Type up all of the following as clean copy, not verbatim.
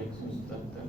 177।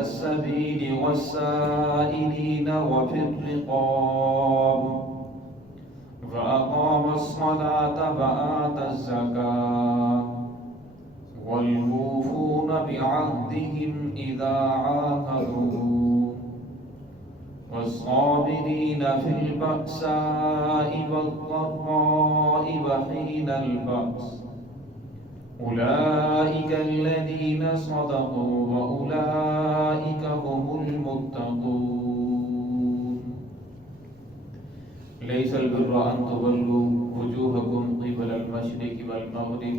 السبيل والسائلين وفي الرقاب وأقام الصلاة وآتى الزكاة والموفون بعهدهم إذا عاهدوا والصابرين في البأساء والضراء وحين البأس أولئك الذين صدقوا وأولئك هم المتقون। ليس البر أن تولوا وجوهكم قبل المشرق والمغرب।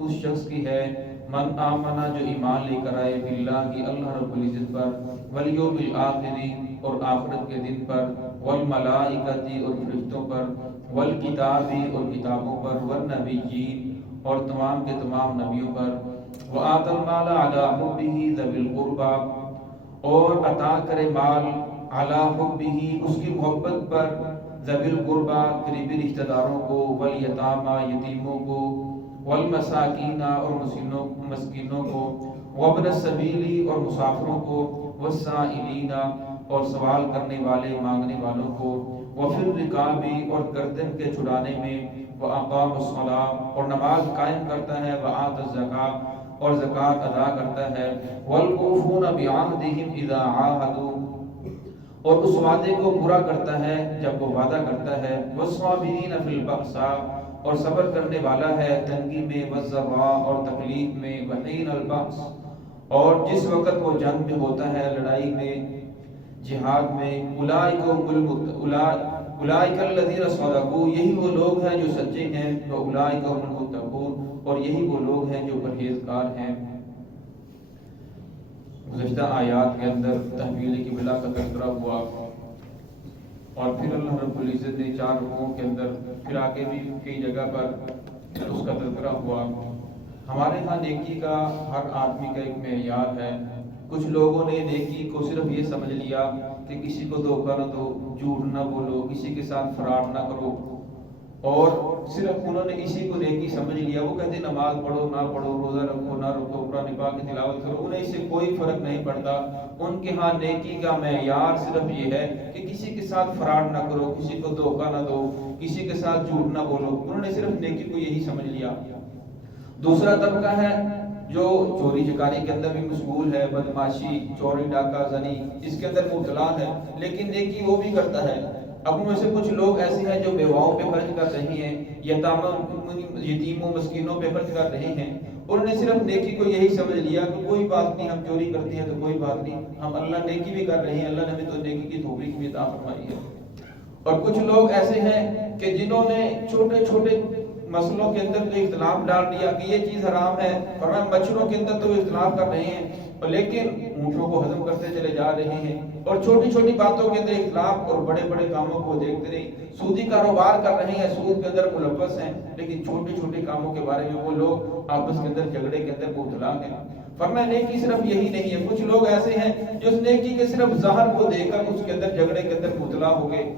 اس شخص کی ہے من آمنا جو ایمان لے کر آئے باللہ کی اللہ رب العزت پر والیوم الآخری اور آخرت کے دن پر والملائکتی اور فرشتوں پر والکتابی اور کتابوں پر والنبیین اور تمام کے تمام نبیوں پر وآت المال علی حبہ ذوی القربى اور عطا کرے مال علی حبہ اس کی محبت پر ذوی القربى قریبی رشتہ داروں کو والیتامی یتیموں کو والمساکین اور مسکینوں کو وابن السبیل اور مسافروں کو والسائلین اور سوال کرنے والے مانگنے والوں کو وفی الرقاب اور گردن کے چھڑانے میں واقام الصلاۃ اور نماز قائم کرتا ہے وآت الزکاۃ اور زکوٰۃ ادا کرتا ہے والموفون بعہدہم اذا عاہدوا اور اس وعدے کو پورا کرتا ہے جب وہ وعدہ کرتا ہے والصابرین فی البأساء اور صبر کرنے والا ہے تنگی میں والضراء اور تکلیف میں وحین البأس اور جس وقت وہ جنگ میں ہوتا ہے لڑائی میں جہاد میں اولئک الذین صدقوا یہی وہ لوگ ہیں جو سچے ہیں واولئک هم المتقون اور یہی وہ لوگ ہیں جو پرہیزگار ہیں۔ گزشتہ آیات کے اندر تحویل قبلہ کا تذکرہ ہوا اور پھر اللہ رب العزت نے 4 رکوعوں کے اندر پھر آگے بھی کئی جگہ پر اس کا تذکرہ ہوا۔ ہمارے ہاں نیکی کا ہر آدمی کا ایک معیار ہے۔ کچھ لوگوں نے نیکی کو صرف یہ سمجھ لیا کہ کسی کو دھوکہ نہ دو، جھوٹ نہ بولو، کسی کے ساتھ فراڈ نہ کرو، اور صرف انہوں نے اسی کو نیکی سمجھ لیا۔ وہ کہتے نماز پڑھو نہ پڑھو، روزہ رکھو نہ رکھو، قرآن پاک کی تلاوت کرو، انہیں اس سے کوئی فرق نہیں پڑتا۔ ان کے ہاں نیکی کا معیار صرف یہ ہے کہ کسی کے ساتھ فراڈ نہ کرو، کسی کو دھوکہ نہ دو، کسی کے ساتھ جھوٹ نہ بولو۔ انہوں نے صرف نیکی کو یہی سمجھ لیا۔ دوسرا طبقہ ہے جو چوری چکاری کے اندر بھی مشغول ہے، بدماشی، چوری ڈاکہ زنی اس کے اندر مبتلا ہے، لیکن نیکی وہ بھی کرتا ہے۔ اب ان میں سے کچھ لوگ ایسے ہیں جو بیواؤں پہ خرچ کر رہے ہیں، یتیموں مسکینوں پہ خرچ کر رہے ہیں۔ انہوں نے صرف نیکی کو یہی سمجھ لیا کہ کوئی بات نہیں، ہم چوری کرتے ہیں تو کوئی بات نہیں، ہم اللہ نیکی بھی کر رہے ہیں، اللہ نے ہمیں تو نیکی کی توفیق بھی عطا فرمائی ہے۔ اور کچھ لوگ ایسے ہیں کہ جنہوں نے چھوٹے چھوٹے مسئلوں کے اندر تو اختلاف ڈال دیا کہ یہ چیز حرام ہے، فرمایا مچھروں کے اندر تو اختلاف کر رہے ہیں لیکن اونٹوں کو ہضم کرتے چلے جا رہے ہیں، اور چھوٹی چھوٹی باتوں کے اندر اختلاف اور بڑے بڑے کاموں کو دیکھتے نہیں۔ سودی کاروبار کر رہے ہیں، سود کے اندر ملوث ہیں، لیکن چھوٹے چھوٹے کاموں کے بارے میں وہ لوگ آپس کے اندر جھگڑے کے اندر مبتلا ہیں۔ فرمایا نیکی صرف یہی نہیں ہے۔ کچھ لوگ ایسے ہیں جو اس نیکی کے صرف ظاہر کو دیکھ کر اس کے اندر جھگڑے کے اندر مبتلا ہو گئے۔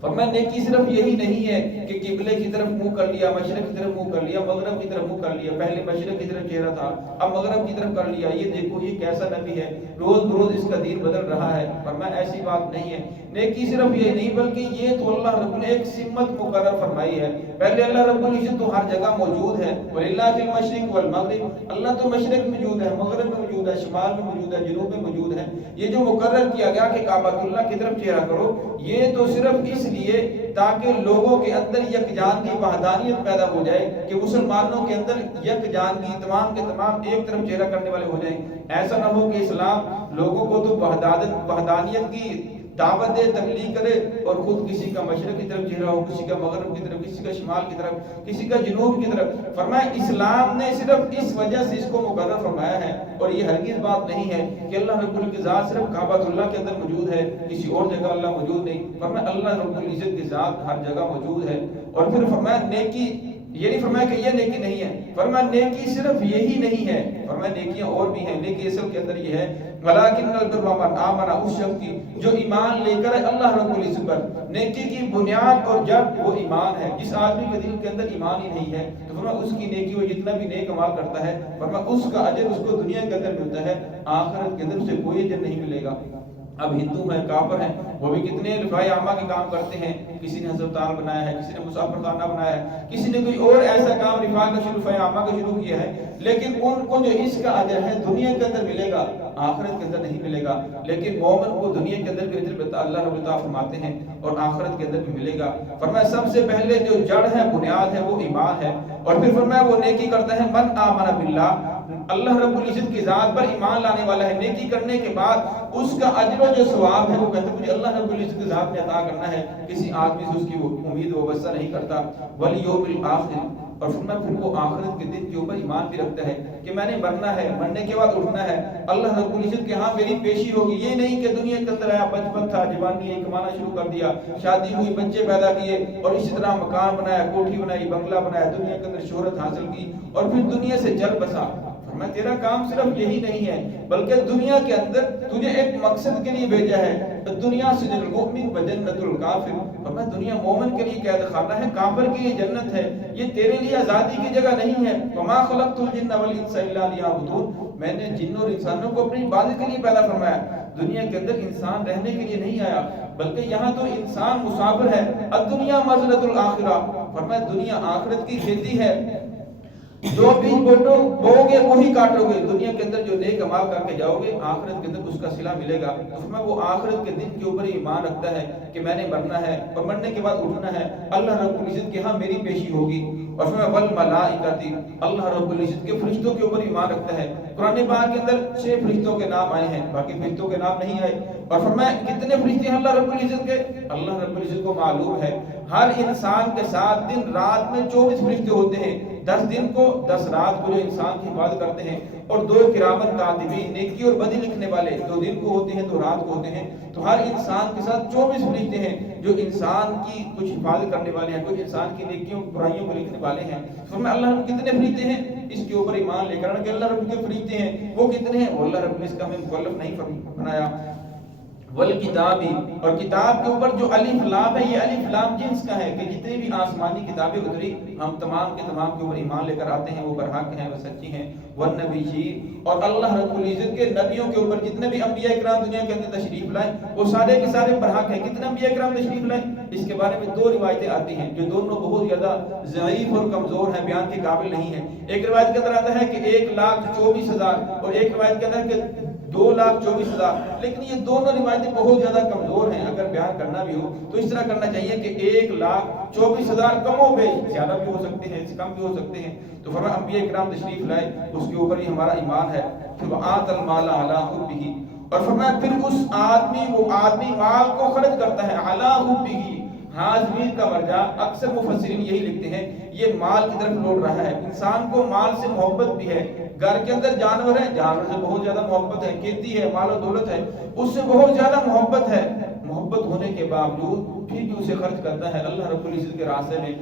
فرمایا نیکی صرف یہی نہیں ہے کہ قبلے کی طرف منہ کر لیا، مشرق کی طرف منہ کر لیا، مغرب کی طرف منہ کر لیا، پہلے مشرق کی طرف چہرہ تھا اب مغرب کی طرف کر لیا، یہ دیکھو یہ کیسا نبی ہے، روز بروز اس کا دین بدل رہا ہے۔ فرمایا ایسی بات نہیں ہے۔ نیکی صرف یہ نہیں بلکہ یہ تو اللہ رب نے ایک سمت مقرر فرمائی ہے۔ پہلے اللہ رب العزت تو ہر جگہ موجود ہے، وَلِلَّهِ فِي الْمَشْرِقِ وَالْمَغْرِبِ، اللہ تو مشرق میں موجود ہے، مغرب میں موجود ہے، شمال میں موجود ہے، جنوب میں موجود ہے۔ یہ جو مقرر کیا گیا کہ کعبۃ اللہ کی طرف چہرہ کرو، یہ تو صرف اس لیے تاکہ لوگوں کے اندر یکجانگی وحدانیت پیدا ہو جائے کہ مسلمانوں کے اندر یکجانگی تمام کے تمام ایک طرف چہرہ کرنے والے ہو جائیں۔ ایسا نہ ہو کہ اسلام لوگوں کو تو وحدانیت کی دعوت دے، تبلیغ کرے، اور خود کسی کا مشرق کی طرف چہرہ ہو، کسی کا مغرب کی طرف، کسی کا شمال کی طرف، کسی کا جنوب کی طرف۔ فرمایا اسلام نے صرف اس وجہ سے اس کو مقرر فرمایا ہے، اور یہ ہرگز بات نہیں ہے کہ اللہ رب العزت کی ذات صرف کعبۃ اللہ کے اندر موجود ہے، کسی اور جگہ اللہ موجود نہیں۔ فرمایا اللہ رب العزت کی ذات ہر جگہ موجود ہے۔ اور پھر فرمایا نیکی یہ نہیں فرمایا کہ یہ نیکی نہیں ہے، فرمایا نیکی صرف یہی نہیں ہے، فرمایا نیکیاں اور بھی ہیں۔ نیکی اصل کے اندر یہ ہے وَلَٰكِنَّ الْبِرَّ مَنْ آمَنَ، اس شخص کی جو ایمان لے کر اللہ رب العزت پر۔ نیکی کی بنیاد اور جڑ وہ ایمان ہے۔ جس آدمی کے دل کے اندر ایمان ہی نہیں ہے تو فرمایا اس کی نیکی وہ جتنا بھی نیک عمل کرتا ہے، فرمایا اس کا اجر اس کو دنیا کے اندر ملتا ہے، آخرت کے اندر اسے کوئی اجر نہیں ملے گا۔ اب ہندو ہیں، کافر ہیں، وہ بھی کتنے رفاع عامہ کے کام کرتے ہیں، کسی نے ہسپتال بنایا ہے، کسی نے مسافر خانہ بنایا ہے، کسی نے کوئی اور ایسا کام رفاع عامہ کا شروع کیا ہے، لیکن ان کو جو اس کا اجر ہے دنیا کے اندر ملے گا، آخرت کے اندر نہیں ملے گا۔ لیکن مومن کو دنیا کے اندر بھی اجر اللہ رب العزت فرماتے ہیں اور آخرت کے اندر بھی ملے گا۔ فرمایا سب سے پہلے جو جڑ ہے، بنیاد ہے، وہ ایمان ہے۔ اور پھر فرمایا وہ نیکی کرتا ہے من آمن باللہ، اللہ رب العزت کی ذات پر ایمان لانے والا ہے۔ نیکی کرنے کے بعد اس کا اجر و جو ثواب ہے وہ کہتے ہیں مجھے اللہ رب العزت کی ذات نے عطا کرنا ہے، کسی آدمی سے اس کی امید وابستہ نہیں کرتا۔ والیوم الآخر، اور پھر وہ آخرت کے دن کے اوپر ایمان بھی رکھتا ہے کہ میں نے مرنا ہے، مرنے کے بعد اٹھنا ہے، اللہ رب العزت کے ہاں میری پیشی ہوگی. یہ نہیں کہ دنیا کے اندر آیا، بچپن تھا، جوانی ہے، کمانا شروع کر دیا، شادی ہوئی، بچے پیدا کیے اور اسی طرح مکان بنایا، کوٹھی بنائی، بنگلہ بنایا، دنیا کے اندر شہرت حاصل کی اور پھر دنیا سے چل بسا. میں تیرا کام صرف یہی نہیں ہے بلکہ دنیا کے اندر تجھے ایک مقصد کے لیے بھیجا ہے. دنیا سجن المؤمن و جنت الکافر. فرمایا دنیا مومن کے لیے قید خانہ ہے، کافر کے لیے جنت ہے. یہ تیرے لیے آزادی کی جگہ نہیں ہے. وما خلقت الجن والانس الا لیعبدون. میں نے جن اور انسانوں کو اپنی عبادت کے لیے پیدا فرمایا. دنیا کے اندر انسان رہنے کے لیے نہیں آیا بلکہ یہاں تو انسان مسافر ہے. الدنیا مزرعۃ الآخرہ. فرمایا دنیا آخرت کی کھیتی ہے، جو بیج بوؤ گے وہی کاٹو گے. دنیا کے اندر جو نیک اعمال کر کے جاؤ گے آخرت کے اندر اس کا صلہ ملے گا. اس میں وہ آخرت کے دن کے اوپر ایمان رکھتا ہے کہ میں نے مرنا ہے اور مرنے کے بعد اٹھنا ہے، اللہ رب العزت کے ہاں میری پیشی ہوگی. اور اس میں والملائکۃ، اللہ رب العزت کے فرشتوں کے اوپر ایمان رکھتا ہے. قرآن پاک کے اندر 6 فرشتوں کے نام آئے ہیں، باقی فرشتوں کے نام نہیں آئے. اور فرمایا کتنے فرشتے ہیں اللہ رب العزت کے؟ اللہ رب العزت کو معلوم ہے. ہر انسان کے ساتھ دن رات میں 24 فرشتے ہوتے ہیں. 10 دن کو 10 رات کو جو انسان کی حفاظت کرتے ہیں، اور 2 کرامن کاتبین نیکی اور بدی لکھنے والے 2 دن کو ہوتے ہیں 2 رات کو ہوتے ہیں. تو ہر انسان کے ساتھ 24 فرشتے ہیں جو انسان کی کچھ حفاظت کرنے والے ہیں، کچھ انسان کی نیکیوں برائیوں کو لکھنے والے ہیں. تو میں اللہ رب کتنے فرشتے ہیں اس کے اوپر ایمان لے کر کہ اللہ رب کے فرشتے ہیں وہ کتنے ہیں، وہ اللہ رب نے اس کا ہمیں مکلف نہیں بنایا. والکتابی، اور کتاب کے اوپر جو الف لام ہے یہ الف لام جنس کا ہے کہ جتنی بھی آسمانی کتابیں اتری ہم تمام کے تمام کے اوپر ایمان لے کر آتے ہیں، وہ برحق ہیں، وہ سچی ہیں. والنبیین، اور اللہ رب العزت کے نبیوں کے اوپر جتنے بھی انبیاء اکرام دنیا کے اندر تشریف لائے وہ سارے کے سارے برحق ہیں. کتنے انبیاء اکرام تشریف لائے اس کے بارے میں 2 روایتیں آتی ہیں جو دونوں بہت زیادہ ضعیف اور کمزور ہیں، بیان کے قابل نہیں ہیں. ایک روایت کے اندر آتا ہے کہ 1,24,000 اور ایک روایت کے اندر کہ 2,24,000. لیکن یہ دونوں روایتیں بہت زیادہ کمزور ہیں. اگر بیان کرنا بھی ہو تو اس طرح کرنا چاہیے کہ 1,24,000 کم و بیش، زیادہ بھی ہو سکتے ہیں، کم بھی ہو سکتے ہیں. تو فرمایا انبیاء کرام تشریف لائے، اس کے اوپر ہی ہمارا ایمان ہے. پھر وآت المال علی حبہ، اور فرمایا پھر وہ آدمی مال کو خرچ کرتا ہے علی حبہ. ہاں ضمیر کا مرجع اکثر مفسرین یہی لکھتے ہیں یہ مال کی طرف لوٹ رہا ہے. انسان کو مال سے محبت بھی ہے. گھر کے اندر جانور ہیں، جانور سے بہت زیادہ محبت ہے. کھیتی ہے، مال و دولت ہے، اس سے بہت زیادہ محبت ہے. محبت ہونے کے باوجود پھر بھی اسے خرچ کرتا ہے اللہ رب العزت کے راستے میں.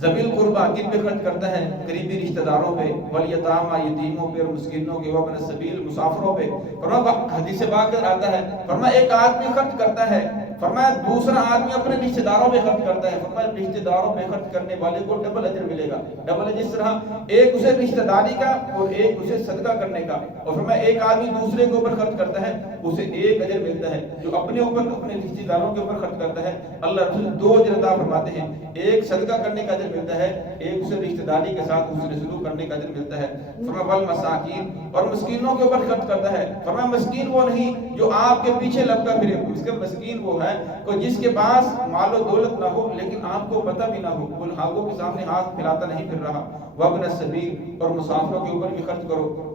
ذوی القربہ کن پہ خرچ کرتا ہے؟ قریبی رشتہ داروں پہ، والیتامى یتیموں پہ، اور مسکینوں کے، وابن السبیل مسافروں پہ. فرمایا حدیث پاک میں آتا ہے، فرمایا ایک آدمی خرچ کرتا ہے، فرمایا دوسرا آدمی اپنے رشتہ داروں پہ خرچ کرتا ہے. فرمایا رشتہ داروں پہ خرچ کرنے والے کو ڈبل اجر ملے گا. ڈبل اجر، جس طرح ایک اسے رشتہ داری کا اور ایک اسے صدقہ کرنے کا. اور فرمایا ایک آدمی دوسرے کے اوپر خرچ کرتا ہے اسے 1 اجر ملتا ہے. جو اپنے اوپر اپنے رشتہ داروں کے اوپر خرچ کرتا ہے اللہ رسول 2 اجر عطا فرماتے ہیں. ایک صدقہ کرنے کا اجر ملتا ہے، ایک اسے رشتہ داری کے ساتھ اسے سلوک کرنے کا اجر ملتا ہے. فرمایا والمساکین، اور مسکینوں کے اوپر خرچ کرتا ہے. فرمایا مسکین وہ نہیں جو آپ کے پیچھے لپکا پھرے، اس کا مسکین وہ ہے کوئی جس کے پاس مال و دولت نہ ہو لیکن آپ کو پتہ بھی نہ ہو، وہ حاجیوں کے سامنے ہاتھ پھیلاتا نہیں پھر رہا. وابن السبیل، اور مسافروں کے اوپر بھی خرچ کرو.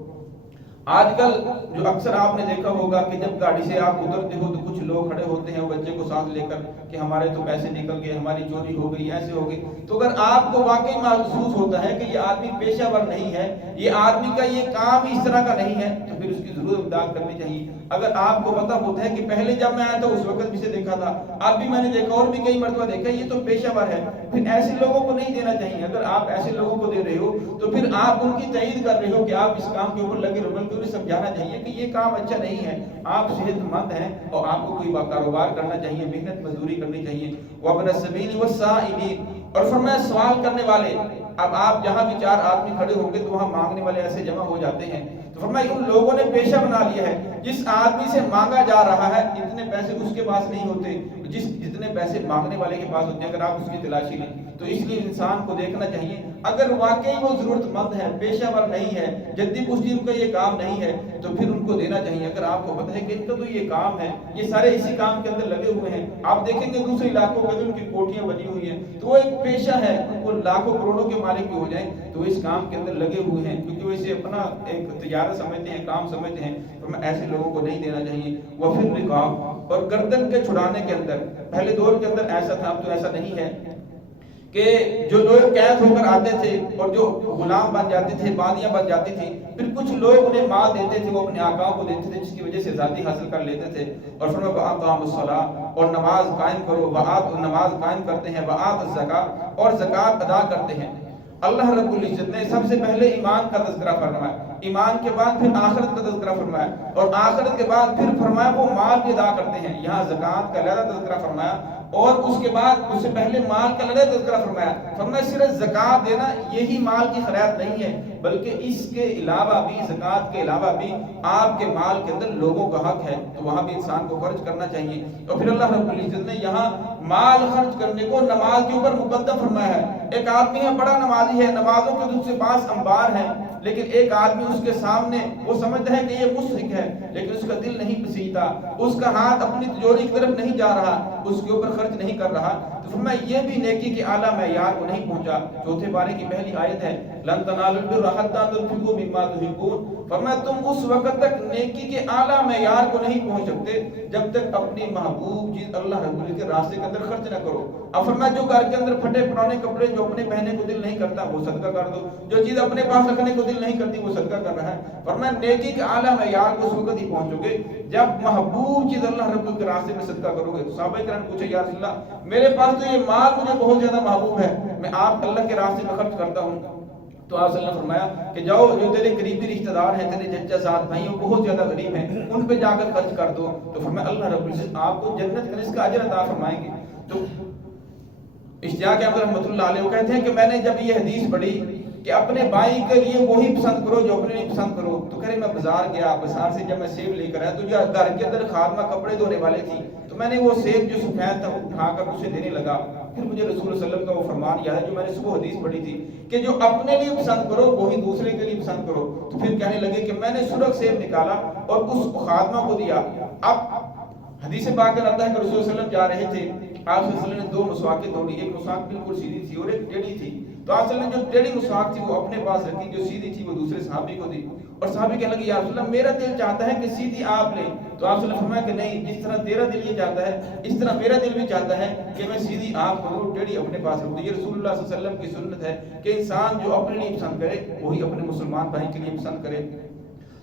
آج کل جو اکثر آپ نے دیکھا ہوگا کہ جب گاڑی سے آپ اترتے ہو تو کچھ لوگ کھڑے ہوتے ہیں بچے کو ساتھ لے کر کہ ہمارے تو پیسے نکل گئے، ہماری چوری ہو گئی، ایسے ہو گئی. تو اگر آپ کو واقعی محسوس ہوتا ہے کہ یہ آدمی پیشہ ور نہیں ہے، یہ آدمی کا یہ کام اس طرح کا نہیں ہے، تو پھر اس کی ضرور امداد کرنی چاہیے. اگر آپ کو پتہ ہوتا ہے کہ پہلے جب میں آیا تھا اس وقت بھی سے دیکھا تھا، اب بھی میں نے دیکھا اور بھی کئی مرتبہ دیکھا، یہ تو پیشہ ور ہے، پھر ایسے لوگوں کو نہیں دینا چاہیے. اگر آپ ایسے لوگوں کو دے رہے ہو تو پھر آپ ان کی تائید کر رہے ہو کہ آپ اس کام کے اوپر لگے رہو. بلکہ انہیں سمجھانا چاہیے کہ یہ کام اچھا نہیں ہے، آپ صحت مند ہیں اور آپ کو کوئی کاروبار کرنا چاہیے، محنت مزدوری کرنی چاہیے. وابن السبیل والسائلین، اور فرمایا سوال کرنے والے. اب آپ جہاں بھی 4 آدمی کھڑے ہوں گے تو وہاں مانگنے والے ایسے جمع ہو جاتے ہیں. تو فرمایا ان لوگوں نے پیشہ بنا لیا ہے، جس آدمی سے مانگا جا رہا ہے اتنے پیسے اس کے پاس نہیں ہوتے جتنے پیسے مانگنے والے کے پاس ہوتے ہیں. اگر آپ اس کی تلاشی لیں تو اس لیے انسان کو دیکھنا چاہیے اگر واقعی وہ ضرورت مند ہے، پیشہ ور نہیں ہے، جدی پشتی ان کا یہ کام نہیں ہے تو پھر ان کو دینا چاہیے. اگر آپ کو پتہ ہے کہ ان کا تو یہ کام ہے، یہ سارے اسی کام کے اندر لگے ہوئے ہیں، آپ دیکھیں گے دوسرے علاقوں کے ان کی کوٹھیاں بنی ہوئی ہیں تو وہ ایک پیشہ ہے، وہ لاکھوں کروڑوں کے مالک بھی ہو جائیں تو اس کام کے اندر لگے ہوئے ہیں کیونکہ وہ اسے اپنا ایک تجارت سمجھتے ہیں، کام سمجھتے ہیں. تو ایسے لوگوں کو نہیں دینا چاہیے. وہ پھر رقاب، اور گردن کے چھڑانے کے اندر پہلے دور کے اندر ایسا تھا، اب تو ایسا نہیں ہے کہ جو لوگ قید ہو کر آتے تھے اور جو غلام بن جاتے تھے، بانیاں بن جاتی تھی، پھر کچھ لوگ انہیں مال دیتے تھے، وہ اپنے آقاؤں کو دیتے تھے، جس کی وجہ سے آزادی حاصل کر لیتے تھے. اور فرمایا وَأَقَامُوا الصَّلَاةَ، اور نماز قائم کرو، نماز قائم کرتے ہیں، وَآتَوُا الزَّکَاةَ، اور زکوٰۃ ادا کرتے ہیں. اللہ رب العزت نے سب سے پہلے ایمان کا تذکرہ فرمایا، ایمان کے بعد پھر آخرت کا تذکرہ فرمایا، اور آخرت کے بعد پھر فرمایا وہ مال بھی ادا کرتے ہیں. یہاں زکوٰۃ کا علیحدہ تذکرہ فرمایا، اور اس کے بعد اس سے پہلے مال کا علیحدہ تذکرہ فرمایا. فرمایا صرف زکوٰۃ دینا یہی مال کی خیرات نہیں ہے، بلکہ اس کے علاوہ بھی، زکوٰۃ کے علاوہ بھی آپ کے مال کے اندر لوگوں کا حق ہے، تو وہاں بھی انسان کو خرچ کرنا چاہیے. اور پھر اللہ رب العزت نے یہاں مال خرچ کرنے کو نماز کے اوپر مقدم فرمایا ہے. ایک آدمی ہے بڑا نمازی ہے، نمازوں کے اس سے پاس انبار ہیں، لیکن ایک آدمی اس کے سامنے وہ سمجھتا ہے کہ یہ مشرک ہے، لیکن اس کا دل نہیں پسیتا، اس کا ہاتھ اپنی تجوری کی طرف نہیں جا رہا، اس کے اوپر خرچ نہیں کر رہا، تو فرمایا یہ بھی نیکی کے اعلیٰ معیار کو نہیں پہنچا. چوتھے پارے کی پہلی آیت ہے لن تنالوا البر حتى تنفقوا مما تحبون. فرمایا تم اس وقت تک نیکی کے اعلیٰ معیار کو نہیں پہنچ سکتے جب تک اپنی محبوب چیز اللہ رب العزت کے راستے کے اندر خرچ نہ کرو. اب فرمایا جو گھر کے اندر پھٹے پرانے کپڑے جو اپنے پہننے کو دل نہیں کرتا وہ صدقہ کر دو، جو چیز اپنے پاس رکھنے کو دل نہیں کرتی وہ صدقہ کر رہا ہے. فرمایا نیکی کے اعلیٰ معیار کو اس وقت ہی پہنچو گے جب محبوب چیز اللہ رب العزت کے راستے میں صدقہ کرو گے. تو صحابہ کرام پوچھے یا رسول اللہ میرے پاس تو یہ مال مجھے بہت زیادہ محبوب ہے، میں آپ اللہ کے راستے میں خرچ کرتا ہوں. تو آپ صلی اللہ علیہ وسلم نے فرمایا کہ جاؤ جو تیرے قریبی رشتہ دار ہیں، تیرے چچا زاد بھائی وہ بہت زیادہ غریب ہیں، ان پہ جا کر خرچ کر دو. تو فرمایا اللہ رب العزت آپ کو جنت کا اس کا اجر عطا فرمائیں گے. تو اشتیاق احمد رحمۃ اللہ علیہ وہ کہتے ہیں کہ میں نے جب یہ حدیث پڑھی کہ اپنے بھائی کے لیے وہی پسند کرو جو اپنے لیے پسند کرو، تو کہہ رہے میں بازار گیا، بازار سے جب میں سیب لے کر آیا تو جو گھر کے اندر خادمہ کپڑے دھونے والی تھی، تو میں نے وہ سیب جو سفید تھا وہ اٹھا کر اسے دینے لگا. پھر مجھے رسول اللہ صلی اللہ علیہ وسلم کا وہ فرمان یاد ہے جو میں نے صبح حدیث پڑھی تھی کہ جو اپنے لیے پسند کرو وہی دوسرے کے لیے پسند کرو. تو پھر کہنے لگے کہ میں نے سرخ سیب نکالا اور اس خادمہ کو دیا. اب حدیث پاک میں آتا ہے کہ رسول اللہ صلی اللہ علیہ وسلم جا رہے تھے، آپ صلی اللہ علیہ وسلم نے دو مسواکیں توڑی، ایک مسواک بالکل سیدھی تھی اور ایک ٹیڑھی تھی. تو آپ صلی اللہ علیہ وسلم نے جو ٹیڑھی مسواک تھی وہ اپنے پاس رکھی، جو سیدھی تھی وہ دوسرے صحابی کو دی. اور صحابی کہنے لگے یا رسول اللہ میرا دل چاہتا ہے کہ سیدھی آپ لیں. تو آپ صلی اللہ علیہ وسلم نے فرمایا کہ نہیں، جس طرح تیرا دل یہ چاہتا ہے اس طرح میرا دل بھی چاہتا ہے کہ میں سیدھی آپ کو ٹیڑھی اپنے پاس رکھوں. یہ رسول اللہ صلی اللہ علیہ وسلم کی سنت ہے کہ انسان جو اپنے لیے پسند کرے وہی اپنے مسلمان بھائی کے لیے پسند کرے.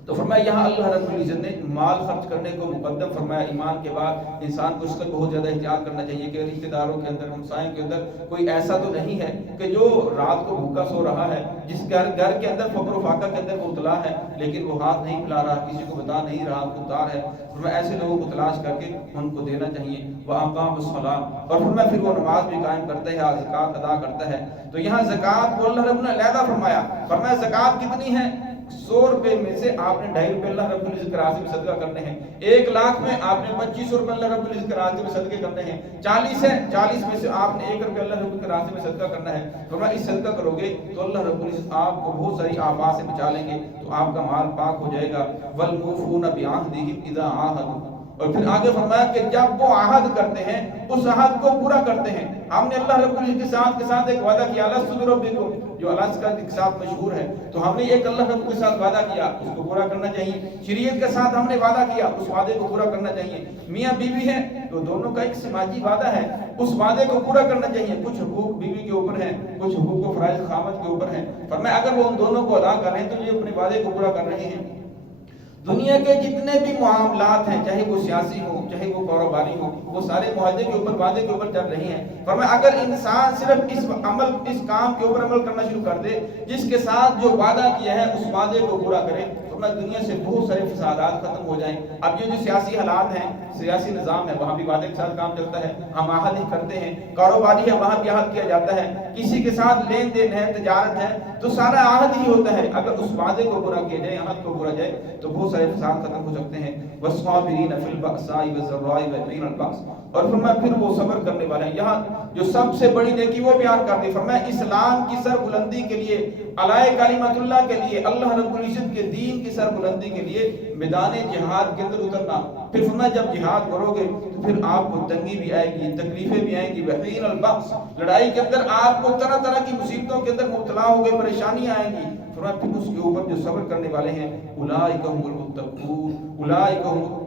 تو فرمایا یہاں اللہ رب العزت نے مال خرچ کرنے کو مقدم فرمایا. ایمان کے بعد انسان کو اس کا بہت زیادہ احتیاط کرنا چاہیے کہ رشتہ داروں کے اندر، ہمسائوں کے اندر کوئی ایسا تو نہیں ہے کہ جو رات کو بھوکا سو رہا ہے، جس گھر کے اندر فقر و فاقہ کے اندر مبتلا ہے لیکن وہ ہاتھ نہیں پھیلا رہا، کسی کو بتا نہیں رہا، خوددار ہے. فرمایا ایسے لوگوں کو تلاش کر کے ان کو دینا چاہیے. وَأَقَامَ الصَّلَاةَ، اور فرمایا پھر وہ نماز بھی قائم کرتا ہے، زکوٰۃ ادا کرتا ہے. تو یہاں زکوٰۃ کو اللہ رب نے علیحدہ فرمایا. فرمایا زکوٰۃ کتنی ہے؟ 100 روپے میں سے آپ نے 2.5 روپے اللہ رب العزت کے راستے میں صدقہ کرنے ہیں. 1 لاکھ میں آپ نے 2500 روپے اللہ رب العزت کے راستے میں صدقے کرنے ہیں. 40 ہے، 40 میں سے آپ نے 1 روپے اللہ رب العزت کے راستے میں صدقہ کرنا ہے. فرمایا اس صدقہ کرو گے تو اللہ رب العزت آپ کو بہت ساری آفات سے بچا لیں گے، تو آپ کا مال پاک ہو جائے گا. وَالْمُوفُونَ بِعَهْدِهِمْ إِذَا عَاهَدُوا، اور پھر آگے فرمایا کہ جب وہ عہد کرتے ہیں اس عہد کو پورا کرتے ہیں. ہم نے اللہ رب العزت کے ساتھ ایک وعدہ کیا، لست بربکم، جو اللہ کے ساتھ مشہور ہے، تو ہم نے ایک اللہ رب کے ساتھ وعدہ کیا، اس کو پورا کرنا چاہیے. شریعت کے ساتھ ہم نے وعدہ کیا، اس وعدے کو پورا کرنا چاہیے. میاں بیوی ہے تو دونوں کا ایک سماجی وعدہ ہے، اس وعدے کو پورا کرنا چاہیے. کچھ حقوق بیوی کے اوپر ہیں، کچھ حقوق و فرائض خامد کے اوپر ہیں. فرمایا اگر وہ ان دونوں کو ادا کر رہے ہیں تو یہ اپنے وعدے کو پورا کر رہے ہیں. دنیا کے جتنے بھی معاملات ہیں، چاہے وہ سیاسی ہو چاہے وہ کاروباری ہو، وہ سارے معاہدے کے اوپر، وعدے کے اوپر چل رہی ہیں. فرمایا اگر انسان صرف اس کام کے اوپر عمل کرنا شروع کر دے جس کے ساتھ جو وعدہ کیا ہے اس وعدے کو پورا کرے، دنیا سے بہت سارے فسادات ختم ہو جائیں. اب یہ جو سیاسی حالات ہیں، سیاسی نظام ہے، وہاں بھی وعدے کے ساتھ کام چلتا ہے، ہم عہد ہی کرتے ہیں. کاروباری ہے وہاں بھی عہد کیا جاتا ہے، کسی کے ساتھ لین دین ہے، تجارت ہے، تو سارا عہد ہی ہوتا ہے. اگر اس وعدے کو پورا کیا جائے، عہد کو پورا جائے تو بہت سارے فساد ختم ہو سکتے ہیں. والصابرین فی البأساء والضراء وحین البأس، اور فرمایا پھر وہ صبر کرنے والے ہیں. یہاں جو سب سے بڑی نیکی وہ بیان کرتے، فرمایا اسلام کی سر بلندی کے لیے، علاء کلمت اللہ کے لیے، اللہ رب العزت کے دین کی سر بلندی کے لیے میدان جہاد کے اندر اترنا. پھر فرمایا جب جہاد کرو گے تو پھر آپ کو تنگی بھی آئے گی، تکلیفیں بھی آئیں گی. وحین البأس، لڑائی کے اندر آپ کو طرح طرح کی مصیبتوں کے اندر مبتلا ہو گئے، پریشانیاں آئیں گی. فرمایا پھر اس کے اوپر جو صبر کرنے والے ہیں، اولئک هم المتقون، اولئک هم